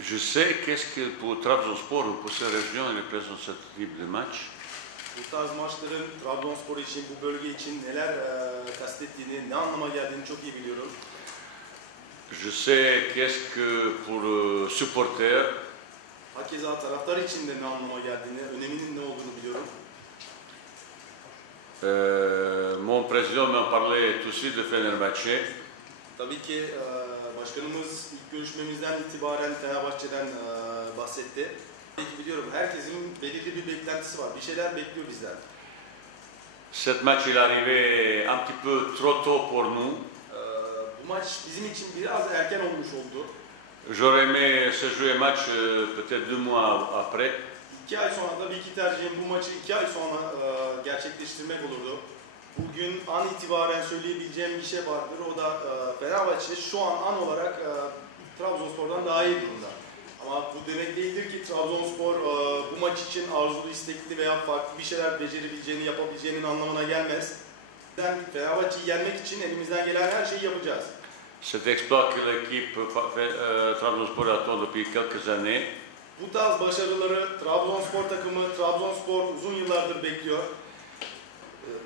Je sais qu'est-ce que pour Trabzonspor ou pour cette région il représente ce type de match. Bu tarz maçların Trabzonspor için, bu bölge için neler kastettiğini, ne anlama geldiğini çok iyi biliyorum. Je sais qu'est-ce que pour supporters. Hakeza taraftar için de ne anlama geldiğini, öneminin ne olduğunu biliyorum. Mon président m'a parlé tout de suite de Fenerbahçe. Tabii ki başkanımız ilk görüşmemizden itibaren Fenerbahçe'den bahsetti. Peki biliyorum, herkesin belirli bir beklentisi var. Bir şeyler bekliyor bizden. Cette match il est arrivé un petit peu trop tôt pour nous. Bu maç bizim için biraz erken olmuş oldu. J'aurais aimé se jouer match peut-être 2 mois après. 2 ay sonra da bir iki tercihim bu maçı 2 ay sonra gerçekleştirmek olurdu. Bugün an itibaren söyleyebileceğim bir şey vardır. O da Fenerbahçe şu an olarak Trabzonspor'dan daha iyi durumda. Ama bu demek değildir ki Trabzonspor bu maç için arzulu, istekli veya farklı bir şeyler becerebileceğini, yapabileceğinin anlamına gelmez. Fenerbahçe'yi yenmek için elimizden gelen her şeyi yapacağız. Cet exploit que l'équipe Trabzonspor attend depuis quelques années. Bu tarz başarıları Trabzonspor takımı, Trabzonspor uzun yıllardır bekliyor.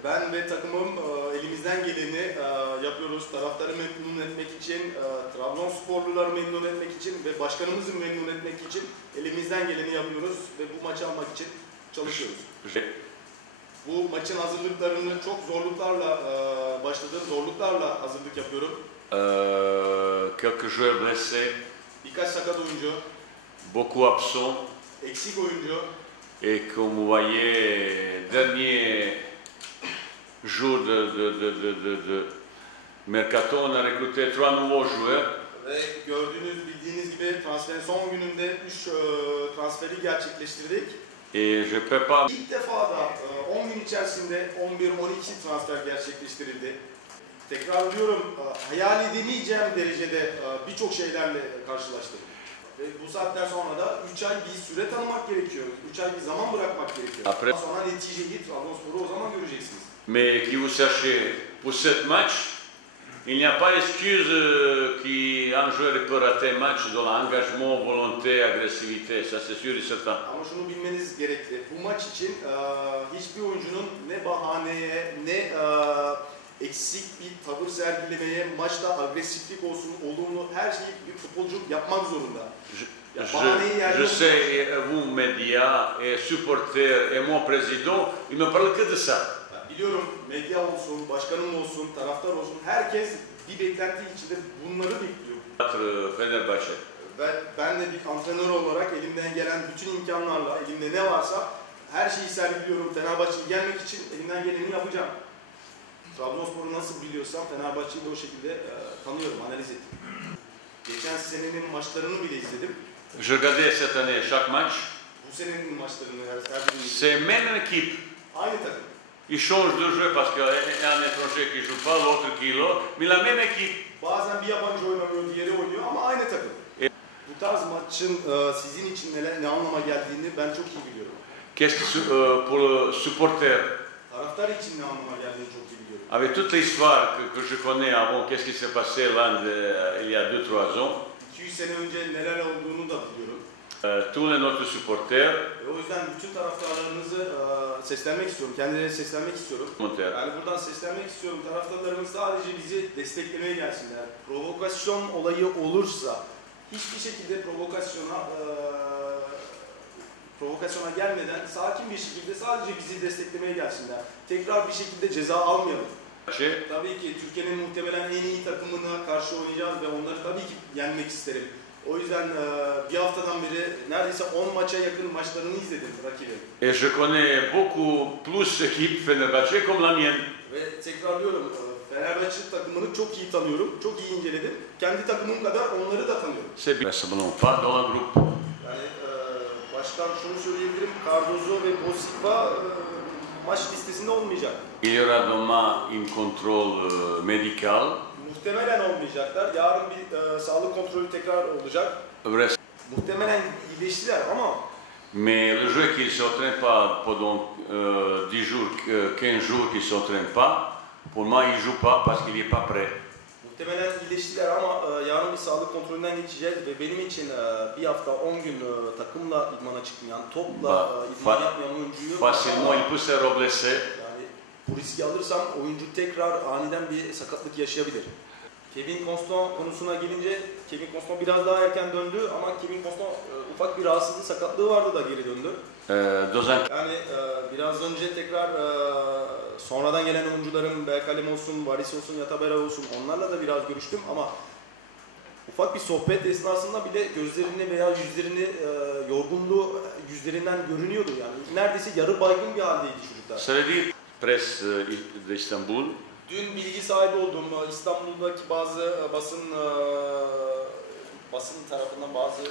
Ben ve takımım elimizden geleni yapıyoruz. Taraftarı memnun etmek için, Trabzonsporluları memnun etmek için ve başkanımızı memnun etmek için elimizden geleni yapıyoruz ve bu maçı almak için çalışıyoruz. Bu maçın hazırlıklarını çok zorluklarla başladım. Zorluklarla hazırlık yapıyorum. Quelques joueurs blessés. Birkaç sakat oyuncu. Beaucoup absents. Eksik oyuncu. Et comme vous voyez, dernier jour de mercato, on a recruté 3 nouveaux joueurs. Ve gördüğünüz, bildiğiniz gibi transferin son gününde 3 transferi gerçekleştirdik. Et je peux pas. İlk defa da 10 gün içerisinde 11-12 transfer gerçekleştirildi. Tekrar diyorum, hayal edemeyeceğim derecede birçok şeylerle karşılaştık. Ve bu saatten sonra da 3 ay bir süre tanımak gerekiyor. 3 ay bir zaman bırakmak gerekiyor. Après. Daha sonra neticeyi, Trabzonspor'u o zaman göreceksiniz. Mais qui vous sachez, pour cette match, il n'y a pas d'excuse qu'un joueur peut rater un match dans l'engagement, volonté, agressivité. Ça c'est sûr et certain. Ama şunu bilmeniz gerekli. Bu maç için hiçbir oyuncunun ne bahaneye, ne eksik bir tavır sergilemeye, maçta agresiflik olsun, olumlu her şeyi bir futbolcu yapmak zorunda. Je sais, vous, médias, et supporters, et mon président, il ne parle que de ça. Biliyorum, medya olsun, başkanım olsun, taraftar olsun, herkes bir beklenti içinde bunları bekliyor. Fenerbahçe. Ben de bir antrenör olarak elimden gelen bütün imkanlarla, elimde ne varsa her şeyi sergiliyorum. Fenerbahçe'yi yenmek için elimden geleni yapacağım. Trabzonspor'u nasıl biliyorsam Fenerbahçe'yi de o şekilde tanıyorum, analiz ettim. Geçen senenin maçlarını bile izledim. Je regardais cette année chaque match. Bu senenin maçlarını her birini izledim. C'est même équipe. Aynı takım. Ils changent de jeu parce qu'il y a un étranger qui ne joue pas, l'autre qui l'autre, mais la même équipe. Bazen bir yabancı oynamıyor, diğeri oynuyor ama aynı takım. Bu tarz maçın sizin için ne anlama geldiğini ben çok iyi biliyorum. Qu'est-ce que pour le supporter? Taraftar için ne anlama geldiğini çok iyi biliyorum. Avec toute l'histoire que je connais avant, qu'est-ce qui s'est passé là, il y a 2-3 ans? 200 sene önce neler olduğunu da biliyorum. Tous les notre supporters. O yüzden bütün taraftarlarınızı seslenmek istiyorum, kendilerine seslenmek istiyorum. Yani buradan seslenmek istiyorum. Taraftarlarımız sadece bizi desteklemeye gelsinler. Provokasyon olayı olursa hiçbir şekilde provokasyona gelmeden sakin bir şekilde sadece bizi desteklemeye gelsinler. Tekrar bir şekilde ceza almayalım. Tabii ki Türkiye'nin muhtemelen en iyi takımına karşı oynayacağız ve onları tabii ki yenmek isterim. O yüzden bir haftadan beri neredeyse 10 maça yakın maçlarını izledim rakibim. Et je connais beaucoup plus équipe Fenerbahçe comme la mienne. Ve tekrarlıyorum, Fenerbahçe takımını çok iyi tanıyorum, çok iyi inceledim. Kendi takımım kadar onları da tanıyorum. C'est bien, pas dans un groupe. Yani başkan şunu söyleyebilirim, Cardozo ve Bossilva maç listesinde olmayacak. Il y aura demain un contrôle médical. Muhtemelen olmayacaklar. Yarın bir sağlık kontrolü tekrar olacak. Muhtemelen iyileştiler ama mais le joueur qui ne s'entraîne pas pendant 10 jours, 15 jours qui ne s'entraîne pas, pour moi il ne joue pas parce qu'il n'est pas prêt. Muhtemelen iyileştiler ama yarın bir sağlık kontrolünden geçeceğiz ve benim için bir hafta 10 gün takımla idmana çıkmayan, topla idman yapmayan oyuncuyu facilement il peut se reblesser. yani bu riski alırsam oyuncu tekrar aniden bir sakatlık yaşayabilir. Kevin Constant konusuna gelince Kevin Constant biraz daha erken döndü ama Kevin Constant ufak bir rahatsızlığı, sakatlığı vardı da geri döndü. Yani biraz önce tekrar sonradan gelen oyuncularım Berkalem olsun, Varis olsun, Yatabera olsun onlarla da biraz görüştüm ama ufak bir sohbet esnasında bile gözlerini veya yüzlerini yorgunluğu yüzlerinden görünüyordu yani. Neredeyse yarı baygın bir haldeydi çocuklar. Ça veut dire presse d'Istanbul. Dün bilgi sahibi olduğum İstanbul'daki bazı basın tarafından, bazı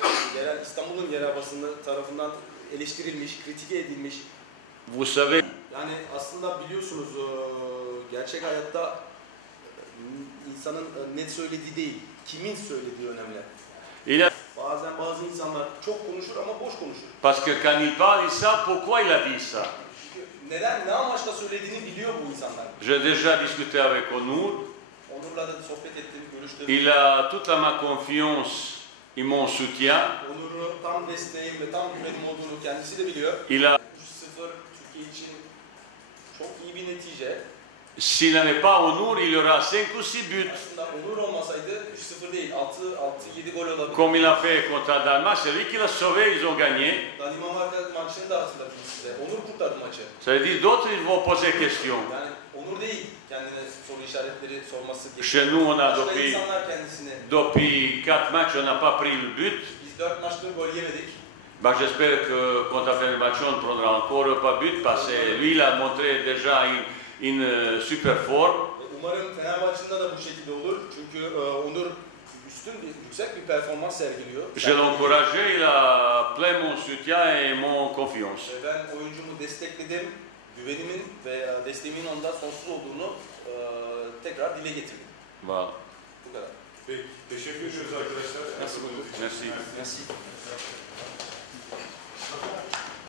İstanbul'un yerel basını tarafından eleştirilmiş, kritik edilmiş. Vous savez, Yani aslında biliyorsunuz gerçek hayatta insanın ne söylediği değil, kimin söylediği önemli. Bazen bazı insanlar çok konuşur ama boş konuşur. Parce que quand il parle de ça, pourquoi il a dit ça? Neden, ne amaçla söylediğini biliyor bu insanlar. J'ai déjà discuté avec Onur. Onur'la da sohbet ettim, görüştüm. Il a toute ma confiance et mon soutien. Onur'u tam desteğim ve tam güvenim olduğunu kendisi de biliyor. Il a 3-0 Türkiye için çok iyi bir netice. S'il n'avait pas Onur, il y aura 5 ou 6 buts. Aslında Onur olmasaydı 3-0 değil, 6-7 gol olabilir. Comme il a fait contre Danemark, c'est lui qui l'a sauvé, ils ont gagné. Danimarka maçını da hatırlatayım size. Onur kurtardı maçı. Ça veut dire d'autres, ils vont poser question. Yani Onur değil kendine soru işaretleri sorması gerekiyor. Chez nous, on a Başka insanlar kendisine. depuis 4 matchs, on n'a pas pris le but. Biz 4 maçtır gol yemedik. Ben, j'espère que contre la Fédération, on prendra encore pas but parce que lui, il a montré déjà une super forme. Umarım Fenerbahçe'de de bu şekilde olur. Çünkü Onur yüksek bir performans sergiliyor. Je l'encourageais, il a plein mon soutien et mon confiance. Ben oyuncumu destekledim. Güvenimin ve desteğimin onda sonsuz olduğunu tekrar dile getirdim. Voilà. Bu kadar. Peki, teşekkür ediyoruz arkadaşlar. Merci. Merci.